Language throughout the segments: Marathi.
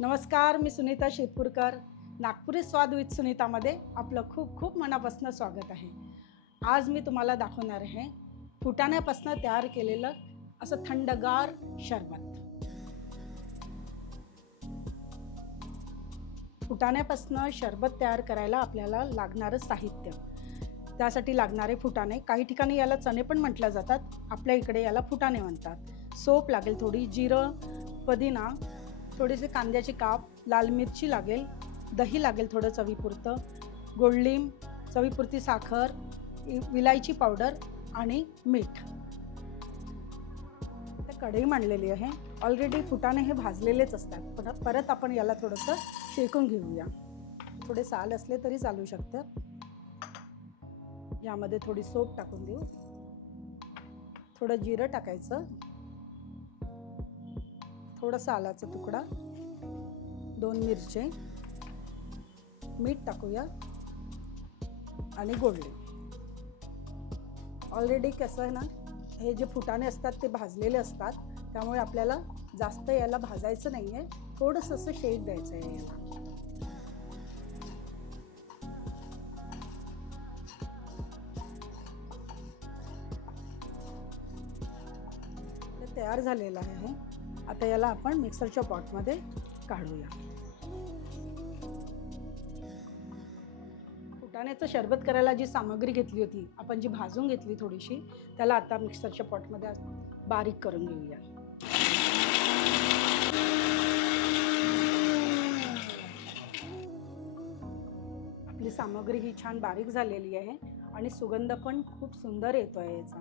नमस्कार, मी सुनीता शिरपूरकर. नागपुरी स्वाद विथ सुनीतामध्ये आपलं खूप खूप मनापासून स्वागत आहे. आज मी तुम्हाला दाखवणार आहे फुटाण्यापासून तयार केलेलं असं थंडगार शरबत. फुटाण्यापासून शरबत तयार करायला आपल्याला लागणारं साहित्य, त्यासाठी लागणारे फुटाणे, काही ठिकाणी याला चणे पण म्हटल्या जातात, आपल्या इकडे याला फुटाणे म्हणतात. सोप लागेल थोडी, जिरं, पुदिना, थोडेसे कांद्याचे काप, लाल मिरची लागेल, दही लागेल थोडं चवीपुरतं, गोडलिंब, चवीपुरती साखर, विलायची पावडर आणि मीठ. तर कढई मांडलेली आहे. ऑलरेडी फुटाणे हे भाजलेलेच असतात, पण परत आपण याला थोडंसं शेकून घेऊया. थोडे साल असले तरी चालू शकतं. यामध्ये थोडी सोप टाकून देऊ, थोडं जिरं टाकायचं, थोडासा आलाचा तुकडा, 2 मिरचे, मीठ टाकूया आणि गोडलिंब. ऑलरेडी कसं आहे ना, हे जे फुटाणे असतात ते भाजलेले असतात, त्यामुळे आपल्याला जास्त याला भाजायचं नाही आहे, थोडंसं असं शेक द्यायचं आहे याला. ते तयार झालेलं आहे. आता याला आपण मिक्सरच्या पॉटमध्ये काढूया. फुटाण्याचं शरबत करायला जी सामग्री घेतली होती आपण, जी भाजून घेतली थोडीशी, त्याला आता मिक्सरच्या पॉटमध्ये बारीक करून घेऊया. आपली सामग्री ही छान बारीक झालेली आहे आणि सुगंध पण खूप सुंदर येतो आहे याचा.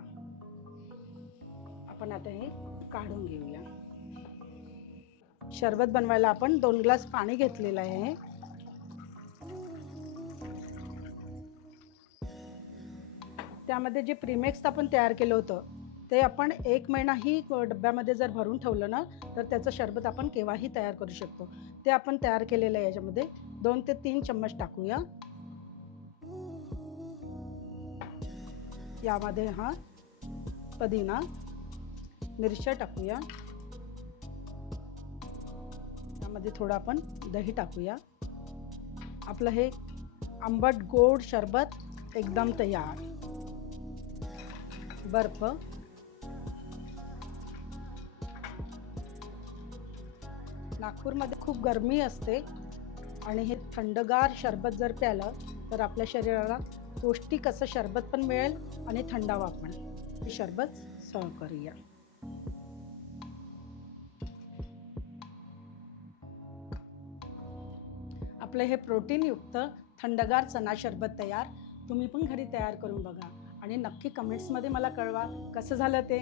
आपण आता हे काढून घेऊया. शरबत बनवायला आपण 2 ग्लास पाणी घेतलेलं आहे. त्यामध्ये जे प्रीमिक्स आपण तयार केलं होतं ते आपण 1 महिनाही डब्यामध्ये जर भरून ठेवलं ना, तर त्याचं शरबत आपण केव्हाही तयार करू शकतो. ते आपण तयार केलेलं आहे. याच्यामध्ये 2 ते 3 चम्मच टाकूया. यामध्ये हा पुदिना, मिरच्या टाकूया. यामध्ये थोडं आपण दही टाकूया. आपलं हे आंबट गोड शरबत एकदम तयार. बर्फ, नागपूरमध्ये खूप गरमी असते आणि हे थंडगार शरबत जर प्यालं तर आपल्या शरीराला पौष्टिक असं शरबत पण मिळेल आणि थंडावा पण. हे शरबत सर्व करूया. आपलं हे प्रोटीनयुक्त थंडगार चना शरबत तयार. तुम्ही पण घरी तयार करून बघा आणि नक्की कमेंट्समध्ये मला कळवा कसं झालं ते.